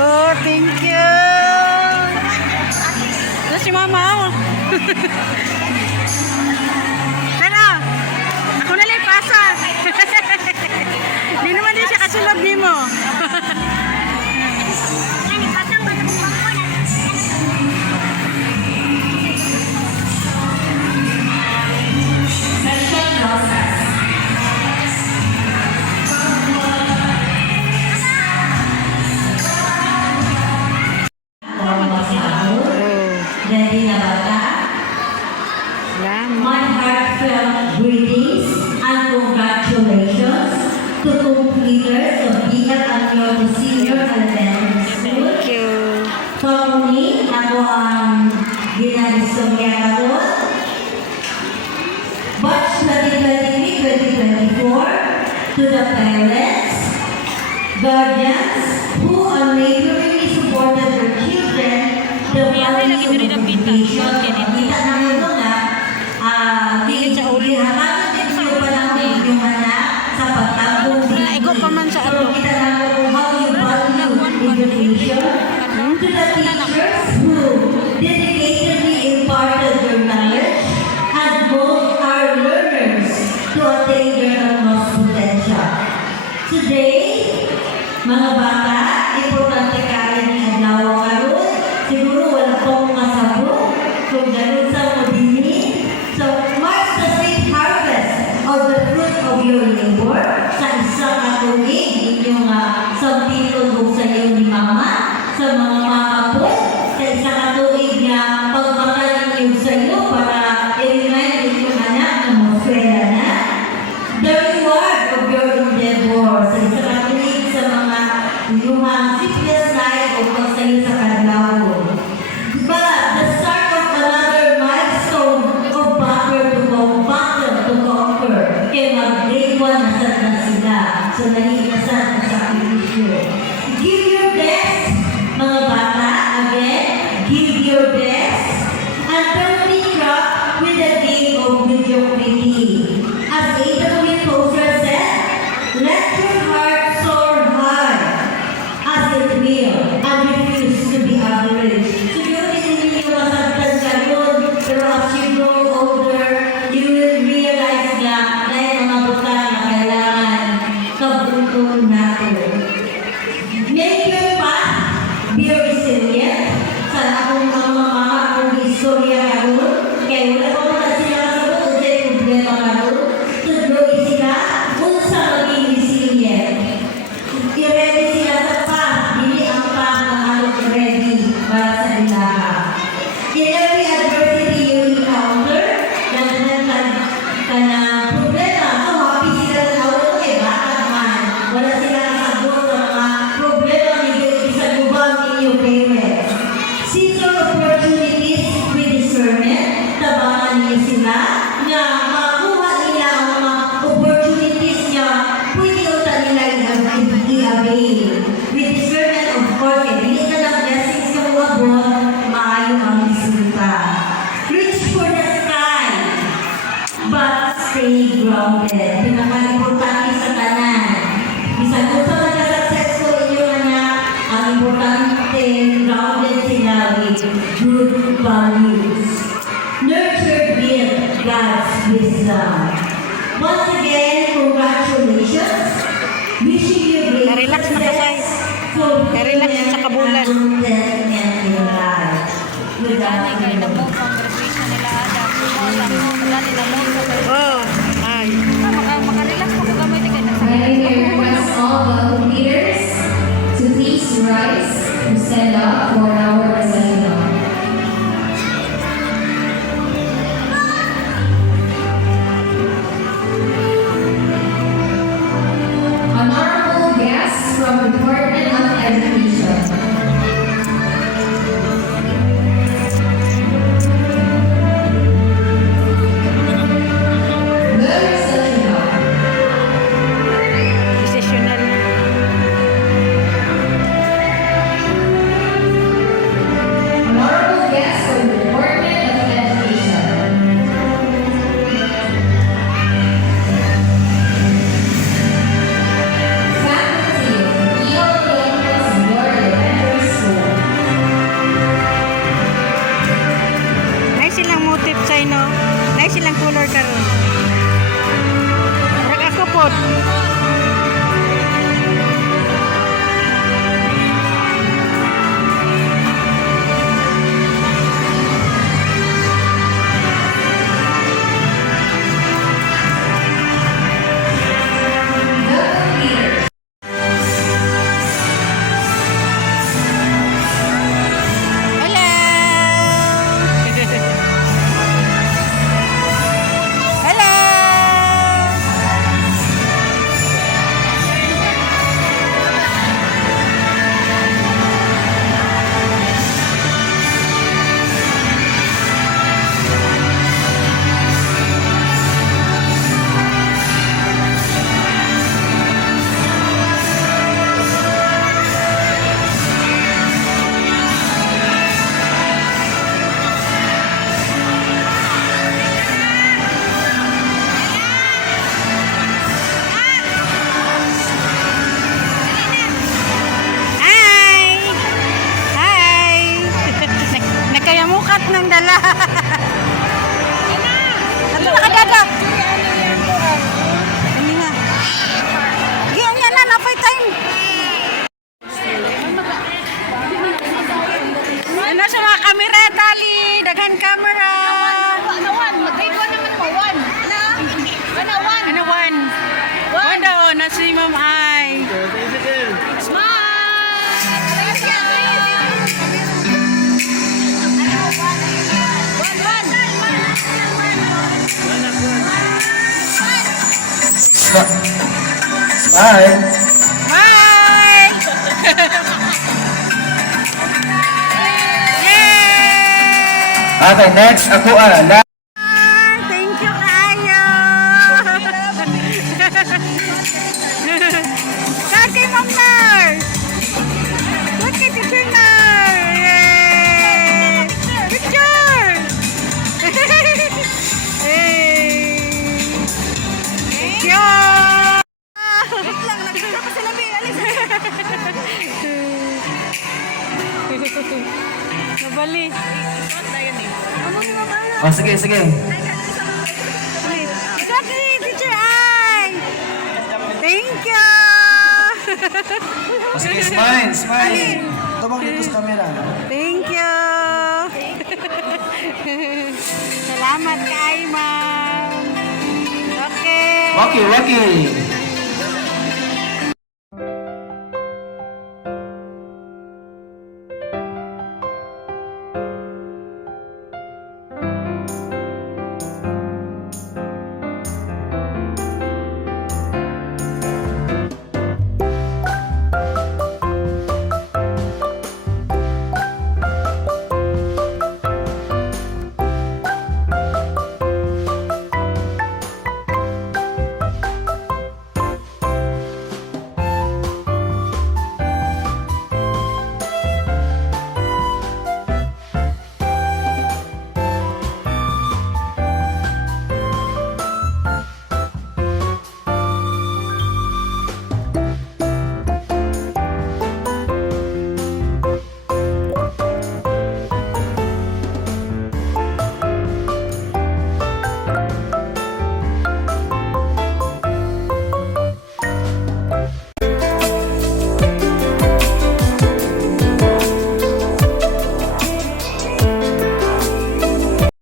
Oh, thank you. Ito si Mama. Oh. Pero, ako na lang pasa. Hindi naman din siya kasulog di mo. Ready na ba ka? My heartfelt greetings and congratulations to completers of Bigat Anyo Senior Elementary School. Thank you. Pamuni, ako ang ginalistorya karon. Batch 2023-2024 to the parents, guardians who unwaveringly supported their children, the value of education. Kita namin mo na, hinamatod din siyo pa lang yung anak sa pagtambong din. Naigo pa man sa ano. Kita namin kung how you value education to the teachers who dedicatedly imparted their knowledge and mold our learners to attain their utmost potential. Today, mga bata, importante kayo ng adlaw karon. Siguro wala pong kasabot kung ganun sa mabini. So, mark the sweet harvest of the fruit of your labor sa isang katuig inyong sampitong sa iyo ni Mama, sa mga mama po, sa isang katuig na pagbakan ninyo sa iyo para i-remind inyong anak na maswela na. The reward of your endeavor sa isang katuig sa mga inyong sleepless night o pagsayo sa kadlaw. But the start of another milestone of battle to conquer. Kaya mag-grade 1 na sila. So, nahihinasan na sa sakripisyo. Give your best, mga bata. Again, give your best. And don't be trapped with the game of mediocrity. As Ada Wintoser said, let your heart soar high as it will and refuse to be average. Siguro hindi niyo masagtan karon, pero as you grow older, you will realize na yung mga butang na kailangan kabutong natin. Make your path, be resilient. Sa akong mga mama, akong istorya karon, kaya wala ko na sila kasabot, dahil problema karon, tuloy sila kung sa maging resilient. I-ready sila sa path, hindi ang path na halong ready para sa ilaha. In every adversity you encounter, nagdagdag ka na problema. So, happy sila na ako, bakit man? Wala sila kasagot sa mga problema ni sa lubang inyong parents. Seize your opportunities with discernment, tabangan niyo sila na makuha nila ang mga opportunities niya, pwede uta nila i-avail. With discernment, of course, hindi na lang blessings yung wabon, maayo ang resulta. Reach for the sky, but stay grounded. Pinaka-importante sa tanan. Bisan kung sa mga successful inyong anak, ang importante, grounded sila with good values. Nurture with God's wisdom. Once again, congratulations. Wishing you great Na-relax na kasay. Na-relax sa kabulan. Kay na mo congregation nila ada. Dali na mo sa Oh, ay. makarelax mo kung gamay kay na sa. I request all the leaders to please rise and stand up for our recital. Honorable guests from Department of Education. Hala. Ano na kagada? Ano nga? Giyan yan na, napay time. Ano sa mga kamera, Tali? Daghan camera. Ano, one? One daw, na si Ma'am Ai. Bye. Bye! Yay! Okay, next ako Thank you kayo! Saan kay Ma'am Nars? Saan kay Teacher Nars? Yay! Picture! Hey! Thank you! Wait lang, nag-picture pa sila, Bea. Alis. Nabali. Oh, sige, sige. Exactly, Teacher Ai! Thank you! Oh, sige, smile, smile. Tabang dito sa camera. Thank you! Salamat kay Ma'am. Okay. Waki, waki.